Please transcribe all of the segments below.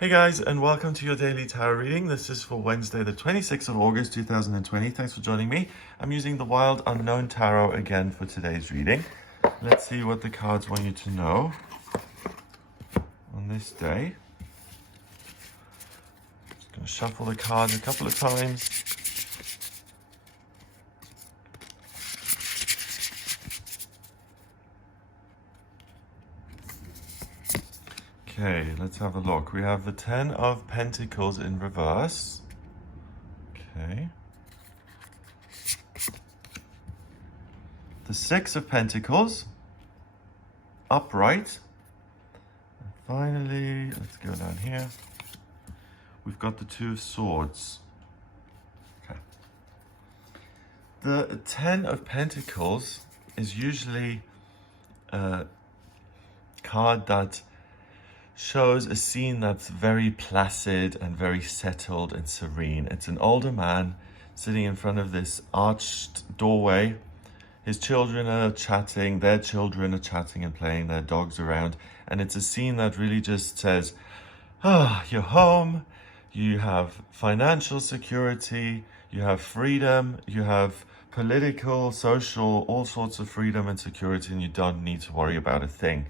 Hey guys, and welcome to your daily tarot reading. This is for Wednesday, the 26th of August, 2020. Thanks for joining me. I'm using the Wild Unknown Tarot again for today's reading. Let's see what the cards want you to know on this day. Just going to shuffle the cards a couple of times. Okay, let's have a look. We have the 10 of Pentacles in reverse. Okay. The 6 of Pentacles, upright. And finally, let's go down here. We've got the 2 of Swords. Okay. The 10 of Pentacles is usually a card that shows a scene that's very placid and very settled and serene. It's an older man sitting in front of this arched doorway. His children are chatting, their children are chatting and playing, their dogs around. And it's a scene that really just says, you're home, you have financial security, you have freedom, you have political, social, all sorts of freedom and security, and you don't need to worry about a thing.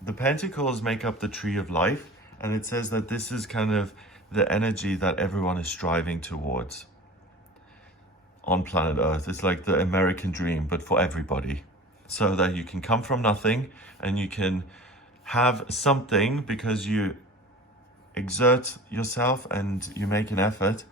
The Pentacles make up the tree of life, and it says that this is kind of the energy that everyone is striving towards on planet Earth. It's like the American dream, but for everybody. So that you can come from nothing and you can have something because you exert yourself and you make an effort.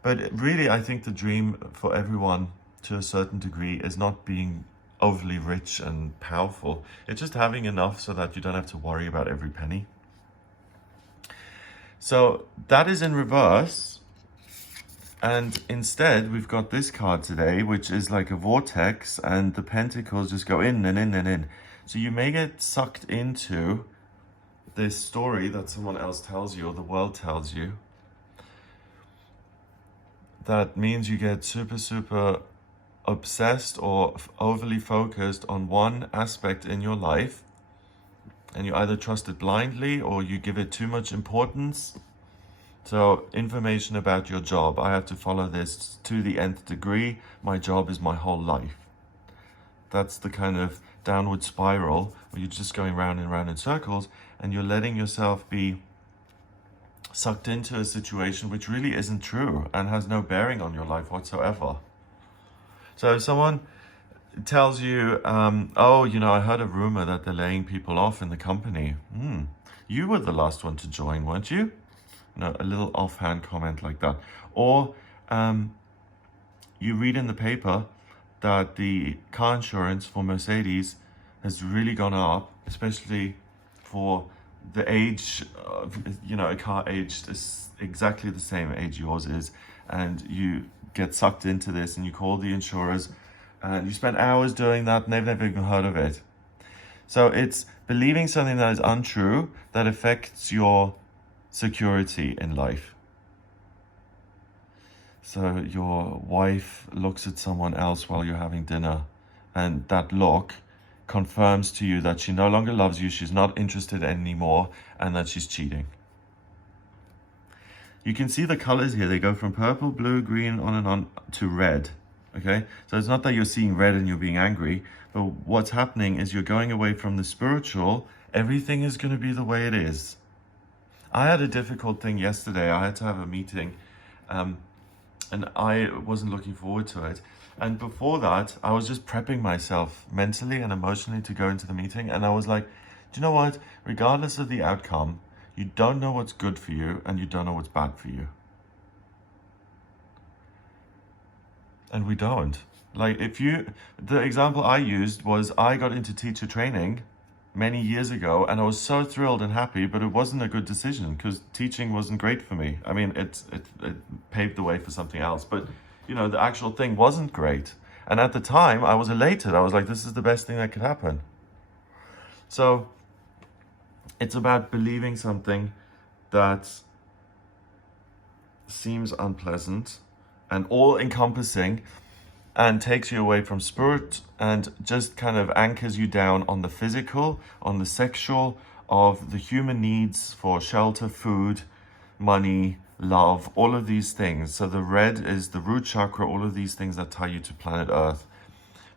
But really, I think the dream for everyone to a certain degree is not being overly rich and powerful. It's just having enough so that you don't have to worry about every penny. So that is in reverse. And instead, we've got this card today, which is like a vortex, and the pentacles just go in and in and in. So you may get sucked into this story that someone else tells you or the world tells you. That means you get super obsessed or overly focused on one aspect in your life, and you either trust it blindly or you give it too much importance. So information about your job, I have to follow this to the nth degree. My job is my whole life. That's the kind of downward spiral where you're just going round and round in circles, and you're letting yourself be sucked into a situation which really isn't true and has no bearing on your life whatsoever. So if someone tells you, I heard a rumor that they're laying people off in the company. You were the last one to join, weren't you? No, a little offhand comment like that. Or you read in the paper that the car insurance for Mercedes has really gone up, especially for the age of, a car aged is exactly the same age yours is, and you get sucked into this and you call the insurers and you spend hours doing that and they've never even heard of it. So it's believing something that is untrue that affects your security in life. So your wife looks at someone else while you're having dinner, and that look confirms to you that she no longer loves you, she's not interested anymore, and that she's cheating. You can see the colors here. They go from purple, blue, green, on and on to red, okay? So it's not that you're seeing red and you're being angry, but what's happening is you're going away from the spiritual. Everything is going to be the way it is. I had a difficult thing yesterday. I had to have a meeting, and I wasn't looking forward to it. And before that, I was just prepping myself mentally and emotionally to go into the meeting. And I was like, do you know what? Regardless of the outcome, you don't know what's good for you and you don't know what's bad for you. And we don't. Like the example I used was I got into teacher training many years ago and I was so thrilled and happy, but it wasn't a good decision because teaching wasn't great for me. I mean, it paved the way for something else, but the actual thing wasn't great. And at the time I was elated. I was like, this is the best thing that could happen. So it's about believing something that seems unpleasant and all-encompassing and takes you away from spirit and just kind of anchors you down on the physical, on the sexual, of the human needs for shelter, food, money, love, all of these things. So the red is the root chakra, all of these things that tie you to planet Earth.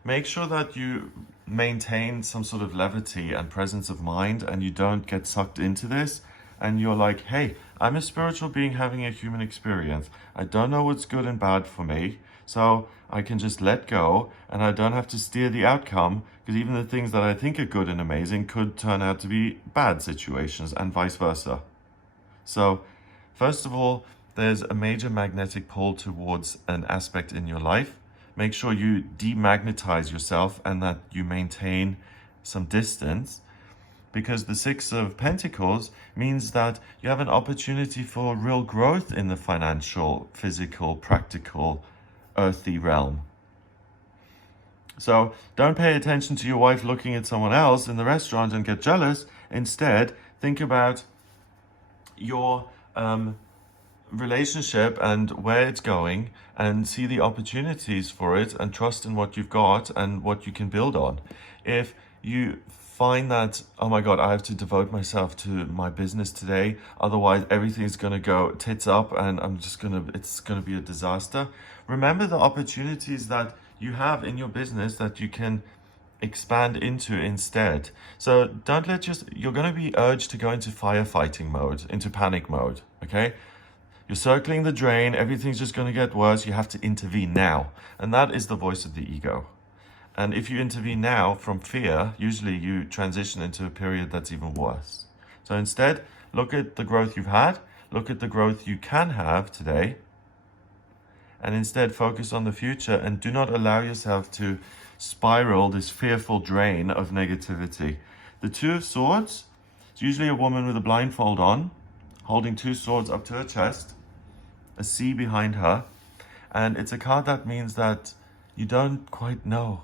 Make sure that you maintain some sort of levity and presence of mind, and you don't get sucked into this. And you're like, hey, I'm a spiritual being having a human experience. I don't know what's good and bad for me. So I can just let go, and I don't have to steer the outcome, because even the things that I think are good and amazing could turn out to be bad situations, and vice versa. So first of all, there's a major magnetic pull towards an aspect in your life. Make sure you demagnetize yourself and that you maintain some distance, because the Six of Pentacles means that you have an opportunity for real growth in the financial, physical, practical, earthy realm. So don't pay attention to your wife looking at someone else in the restaurant and get jealous. Instead, think about your relationship and where it's going, and see the opportunities for it, and trust in what you've got and what you can build on. If you find that, oh my God, I have to devote myself to my business today, otherwise everything's going to go tits up and it's going to be a disaster. Remember the opportunities that you have in your business that you can expand into instead. So don't you're going to be urged to go into firefighting mode, into panic mode, okay? You're circling the drain, everything's just going to get worse, you have to intervene now. And that is the voice of the ego. And if you intervene now from fear, usually you transition into a period that's even worse. So instead, look at the growth you've had, look at the growth you can have today, and instead focus on the future, and do not allow yourself to spiral this fearful drain of negativity. The Two of Swords, it's usually a woman with a blindfold on, holding two swords up to her chest, a C behind her, and it's a card that means that you don't quite know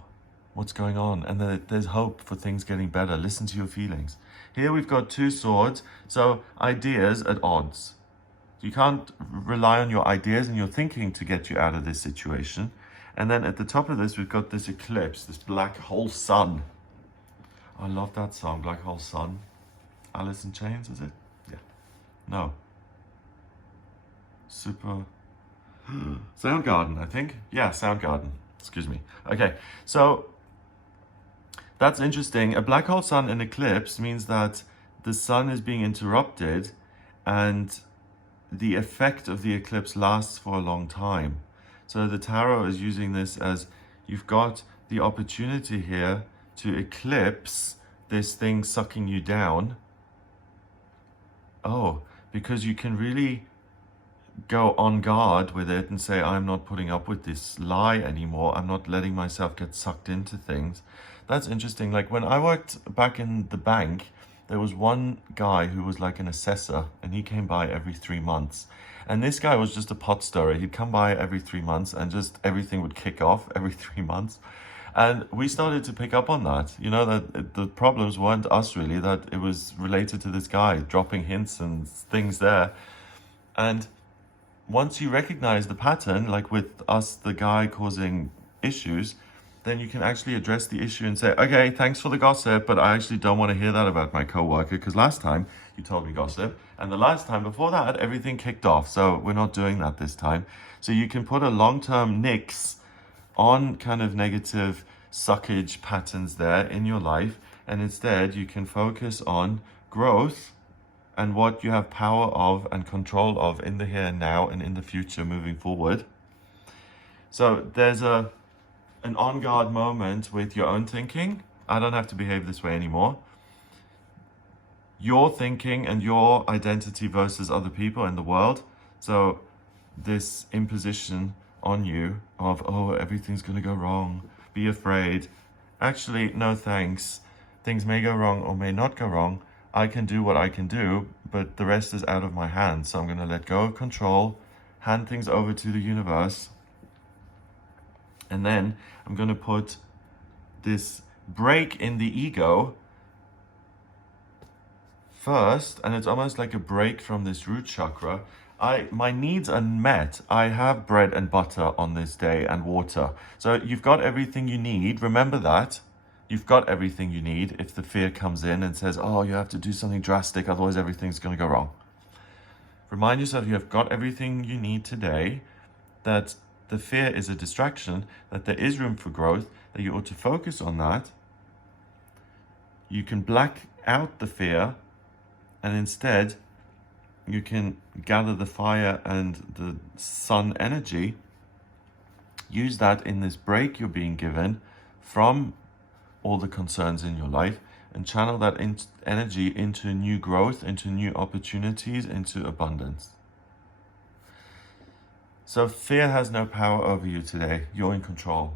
what's going on, and that there's hope for things getting better. Listen to your feelings. Here we've got two swords, so ideas at odds. You can't rely on your ideas and your thinking to get you out of this situation. And then at the top of this, we've got this eclipse, this black hole sun. I love that song, Black Hole Sun. Alice in Chains, is it? Yeah. No. Soundgarden, I think. Yeah, Soundgarden. Excuse me. Okay, so that's interesting. A black hole sun in eclipse means that the sun is being interrupted, and the effect of the eclipse lasts for a long time. So the tarot is using this as, you've got the opportunity here to eclipse this thing sucking you down. Oh, because you can really go on guard with it and say, I'm not putting up with this lie anymore. I'm not letting myself get sucked into things. That's interesting. Like when I worked back in the bank, there was one guy who was like an assessor, and he came by every 3 months. And this guy was just a pot stirrer. He'd come by every 3 months, and just everything would kick off every 3 months. And we started to pick up on that, you know, that the problems weren't us really, that it was related to this guy dropping hints and things there. And once you recognize the pattern, like with us, the guy causing issues, then you can actually address the issue and say, okay, thanks for the gossip, but I actually don't want to hear that about my coworker, because last time you told me gossip, and the last time before that, everything kicked off. So we're not doing that this time. So you can put a long-term nix on kind of negative suckage patterns there in your life, and instead you can focus on growth and what you have power of and control of in the here and now and in the future moving forward. So there's an on guard moment with your own thinking. I don't have to behave this way anymore. Your thinking and your identity versus other people in the world. So this imposition on you of, oh, everything's going to go wrong, be afraid. Actually, no thanks. Things may go wrong or may not go wrong. I can do what I can do, but the rest is out of my hands. So I'm going to let go of control, hand things over to the universe. And then I'm going to put this break in the ego first, and it's almost like a break from this root chakra. My needs are met. I have bread and butter on this day and water. So you've got everything you need. Remember that. you've got everything you need if the fear comes in and says, oh, you have to do something drastic, otherwise everything's going to go wrong. Remind yourself you have got everything you need today, that the fear is a distraction, that there is room for growth, that you ought to focus on that. You can black out the fear, and instead you can gather the fire and the sun energy, use that in this break you're being given from all the concerns in your life, and channel that energy into new growth, into new opportunities, into abundance. So fear has no power over you today. You're in control.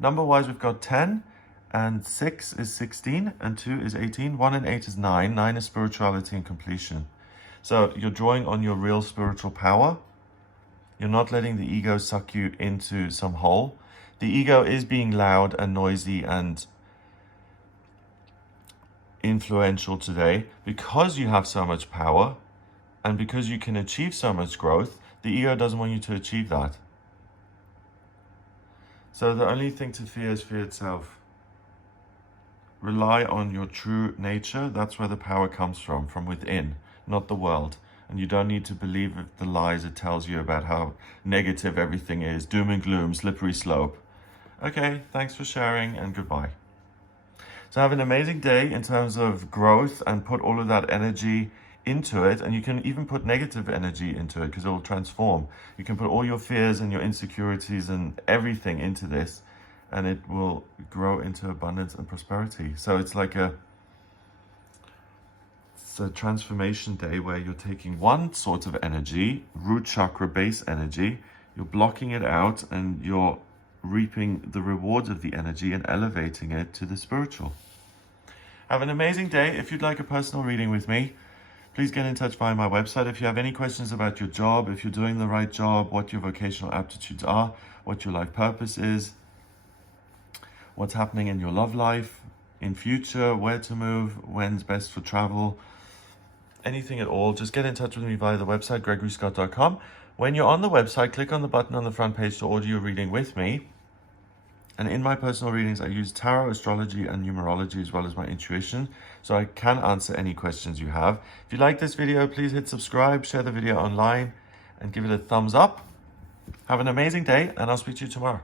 Number-wise, we've got 10, and 6 is 16, and 2 is 18. 1 and 8 is 9. 9 is spirituality and completion. So you're drawing on your real spiritual power. You're not letting the ego suck you into some hole. The ego is being loud and noisy and influential today because you have so much power and because you can achieve so much growth. The ego doesn't want you to achieve that. So the only thing to fear is fear itself. Rely on your true nature. That's where the power comes from within, not the world. And you don't need to believe the lies it tells you about how negative everything is, doom and gloom, slippery slope. Okay, thanks for sharing, and goodbye. So have an amazing day in terms of growth, and put all of that energy into it. And you can even put negative energy into it because it will transform. You can put all your fears and your insecurities and everything into this, and it will grow into abundance and prosperity. So it's like it's a transformation day where you're taking one sort of energy, root chakra base energy, you're blocking it out, and you're reaping the rewards of the energy and elevating it to the spiritual. Have an amazing day. If you'd like a personal reading with me, please get in touch via my website. If you have any questions about your job, if you're doing the right job, what your vocational aptitudes are, what your life purpose is, what's happening in your love life, in future, where to move, when's best for travel, anything at all, just get in touch with me via the website, gregoryscott.com. When you're on the website, click on the button on the front page to order your reading with me. And in my personal readings, I use tarot, astrology, and numerology, as well as my intuition, so I can answer any questions you have. If you like this video, please hit subscribe, share the video online, and give it a thumbs up. Have an amazing day, and I'll speak to you tomorrow.